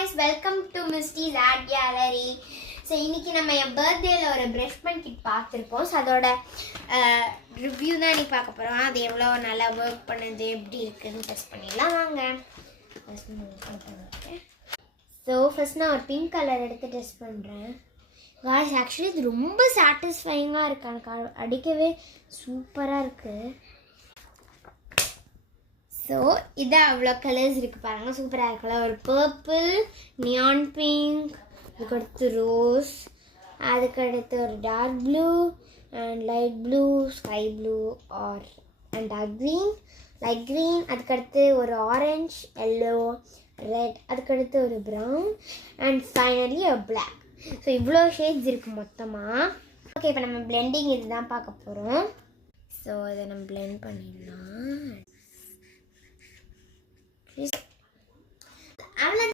guys, welcome to Misty's Art Gallery. So இன்னைக்கு நம்ம என் பர்த்டேல ஒரு பிரஷ் பென் கிட் பார்த்திருப்போம். ஸோ அதோட ரிவ்யூ தான் இன்னைக்கு பார்க்க போறோம். அது எவ்வளவு நல்லா வர்க் பண்ணுது, எப்படி இருக்குன்னு டெஸ்ட் பண்ணிடலாம் வாங்க. ஸோ ஃபர்ஸ்ட் நான் ஒரு பிங்க் கலர் எடுத்து டெஸ்ட் பண்றேன். guys ஆக்சுவலி இது ரொம்ப சாட்டிஸ்ஃபைங்காக இருக்கு. எனக்கு அடிக்கவே சூப்பராக இருக்கு. ஸோ இது அவ்வளோ கலர்ஸ் இருக்குது பாருங்கள், சூப்பராக இருக்குல்ல. ஒரு பர்பிள், நியான் பிங்க், அதுக்கடுத்து ரோஸ், அதுக்கடுத்து ஒரு dark blue and light blue, sky blue or and dark green, light green, அதுக்கடுத்து ஒரு ஆரஞ்ச், எல்லோ, ரெட், அதுக்கடுத்து ஒரு ப்ரௌன் அண்ட் ஃபைனலி ஒரு பிளாக். ஸோ இவ்வளோ ஷேட்ஸ் இருக்குது மொத்தமாக. ஓகே, இப்போ நம்ம பிளெண்டிங் இதுதான் பார்க்க போகிறோம். ஸோ இதை நம்ம பிளெண்ட் பண்ணிடலாம். அவ்வளோ